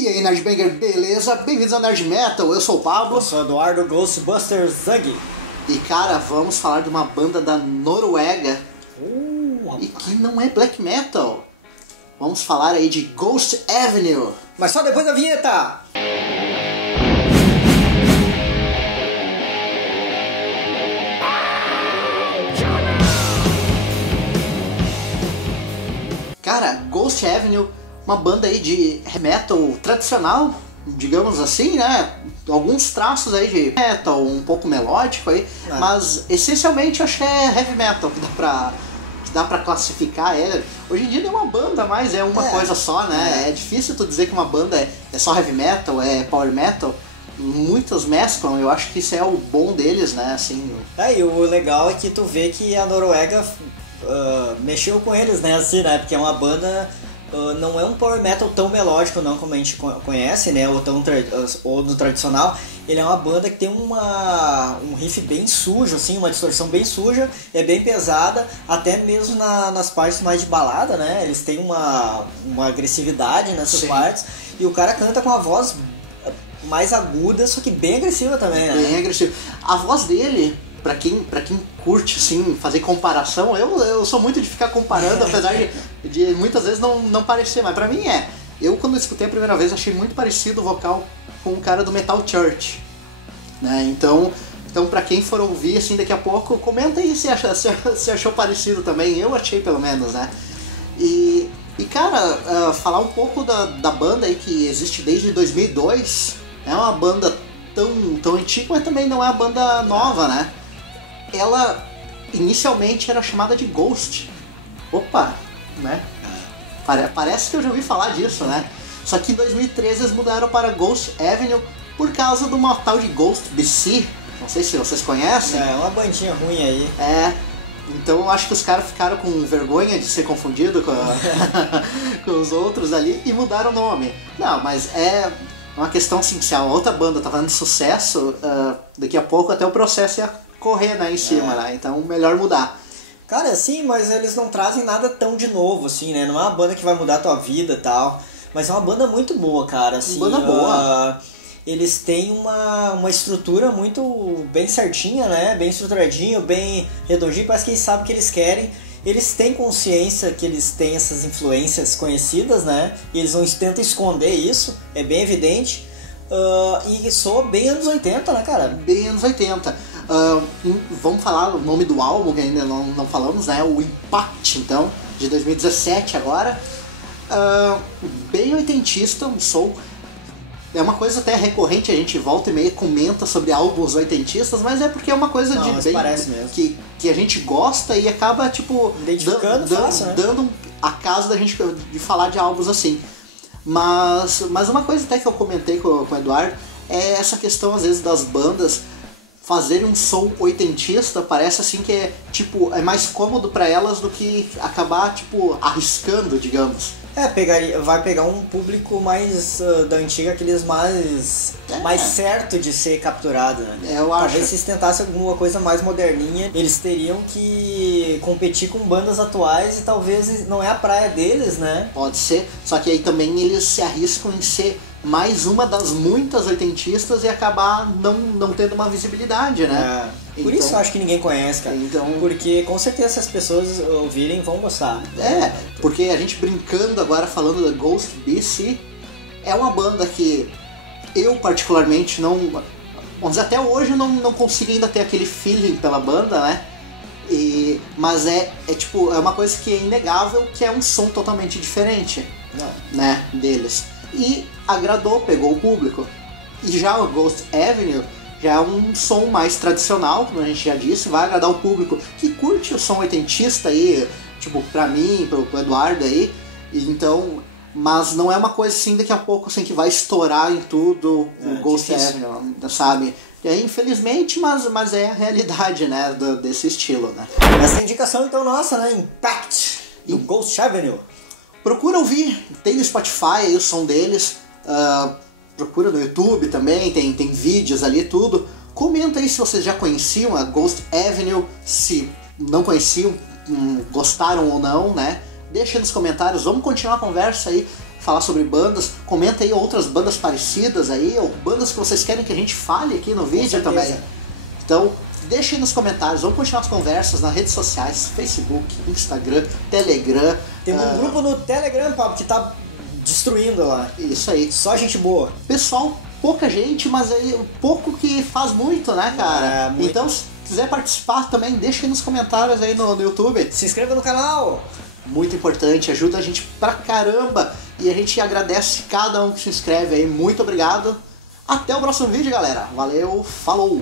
E aí, Nerdbanger, beleza? Bem-vindos ao Nerd Metal, eu sou o Pablo. Eu sou o Eduardo Ghostbusters Zug. E cara, vamos falar de uma banda da Noruega e que não é black metal. Vamos falar aí de Ghost Avenue. Mas só depois da vinheta! Cara, Ghost Avenue, uma banda aí de heavy metal tradicional, digamos assim, né? Alguns traços aí de metal, um pouco melódico aí, mas essencialmente eu acho que é heavy metal que dá pra classificar ele. Hoje em dia não é uma banda mais, é uma coisa só, né? É difícil tu dizer que uma banda é só heavy metal, é power metal. Muitos mesclam, eu acho que isso é o bom deles, né? Assim, E o legal é que tu vê que a Noruega mexeu com eles, né? Assim, né? Porque é uma banda... não é um power metal tão melódico não como a gente conhece, né, ou no tradicional. Ele é uma banda que tem um riff bem sujo, assim, uma distorção bem suja, é bem pesada, até mesmo nas partes mais de balada, né, eles têm uma agressividade nessas partes, e o cara canta com a voz mais aguda, só que bem agressiva também, né? Bem agressiva. A voz dele... Pra quem curte, assim, fazer comparação, eu sou muito de ficar comparando, apesar de muitas vezes não parecer, mas pra mim é. Eu, quando escutei a primeira vez, achei muito parecido o vocal com o cara do Metal Church, né? Então pra quem for ouvir, assim, daqui a pouco, comenta aí se achou parecido também. Eu achei, pelo menos, né? E cara, falar um pouco da banda aí, que existe desde 2002, é uma banda tão antiga, mas também não é uma banda nova, né? Ela inicialmente era chamada de Ghost. Opa, né? Parece que eu já ouvi falar disso, né? Só que em 2013 eles mudaram para Ghost Avenue por causa de uma tal de Ghost BC. Não sei se vocês conhecem. É uma bandinha ruim aí. Então eu acho que os caras ficaram com vergonha de ser confundido com os outros ali e mudaram o nome. Não, mas é uma questão assim, se a outra banda tá fazendo sucesso, daqui a pouco até o processo ia correr, né, em cima, né? Então melhor mudar. Cara, sim, mas eles não trazem nada tão de novo, assim, né? Não é uma banda que vai mudar a tua vida e tal, mas é uma banda muito boa, cara, assim. Banda boa. Eles têm uma estrutura muito bem certinha, né? Bem estruturadinho, bem redondinho, parece que eles sabem o que eles querem. Eles têm consciência que eles têm essas influências conhecidas, né? E eles tentam esconder isso, é bem evidente. E soa bem anos 80, né, cara? Bem anos 80. Vamos falar o nome do álbum, que ainda não falamos, né? O Impact, então, de 2017 agora. Bem oitentista, um soul. É uma coisa até recorrente, a gente volta e meia comenta sobre álbuns oitentistas, mas é porque é uma coisa que a gente gosta e acaba, tipo, identificando fácil, né? Dando a casa da gente de falar de álbuns assim. Mas uma coisa até que eu comentei com o Eduardo é essa questão, às vezes, das bandas fazerem um som oitentista. Parece assim que é mais cômodo pra elas do que acabar, tipo, arriscando, digamos. Vai pegar um público mais da antiga, aqueles mais certo de ser capturado, né? Eu acho. Talvez se eles tentassem alguma coisa mais moderninha, eles teriam que competir com bandas atuais e talvez não é a praia deles, né? Pode ser, só que aí também eles se arriscam em ser mais uma das muitas oitentistas e acabar não tendo uma visibilidade, né? Por isso eu acho que ninguém conhece, cara. Porque com certeza se as pessoas ouvirem vão gostar. Porque a gente brincando agora falando da Ghost BC, é uma banda que eu particularmente não... Vamos dizer, até hoje eu não consigo ainda ter aquele feeling pela banda, né? Mas é uma coisa que é inegável, que é um som totalmente diferente, né, deles. E agradou, pegou o público. E já o Ghost Avenue já é um som mais tradicional, como a gente já disse, vai agradar o público que curte o som oitentista aí, tipo, pra mim, pro Eduardo aí. Então, mas não é uma coisa assim, daqui a pouco assim, que vai estourar em tudo o Ghost Avenue, sabe? E aí, infelizmente, mas é a realidade, né, desse estilo, né? Essa é a indicação então nossa, né? Impact, do Ghost Avenue. Procura ouvir, tem no Spotify aí o som deles, procura no YouTube também, tem vídeos ali, tudo. Comenta aí se vocês já conheciam a Ghost Avenue, se não conheciam, gostaram ou não, né? Deixa nos comentários, vamos continuar a conversa aí, falar sobre bandas. Comenta aí outras bandas parecidas aí, ou bandas que vocês querem que a gente fale aqui no vídeo também. Então, deixem aí nos comentários, vamos continuar as conversas nas redes sociais, Facebook, Instagram, Telegram. Tem um grupo no Telegram, Pablo, que tá destruindo lá. Isso aí. Só gente boa. Pessoal, pouca gente, mas aí pouco que faz muito, né, cara? Muito. Então, se quiser participar também, deixa aí nos comentários aí no YouTube. Se inscreva no canal. Muito importante, ajuda a gente pra caramba. E a gente agradece cada um que se inscreve aí. Muito obrigado. Até o próximo vídeo, galera. Valeu, falou!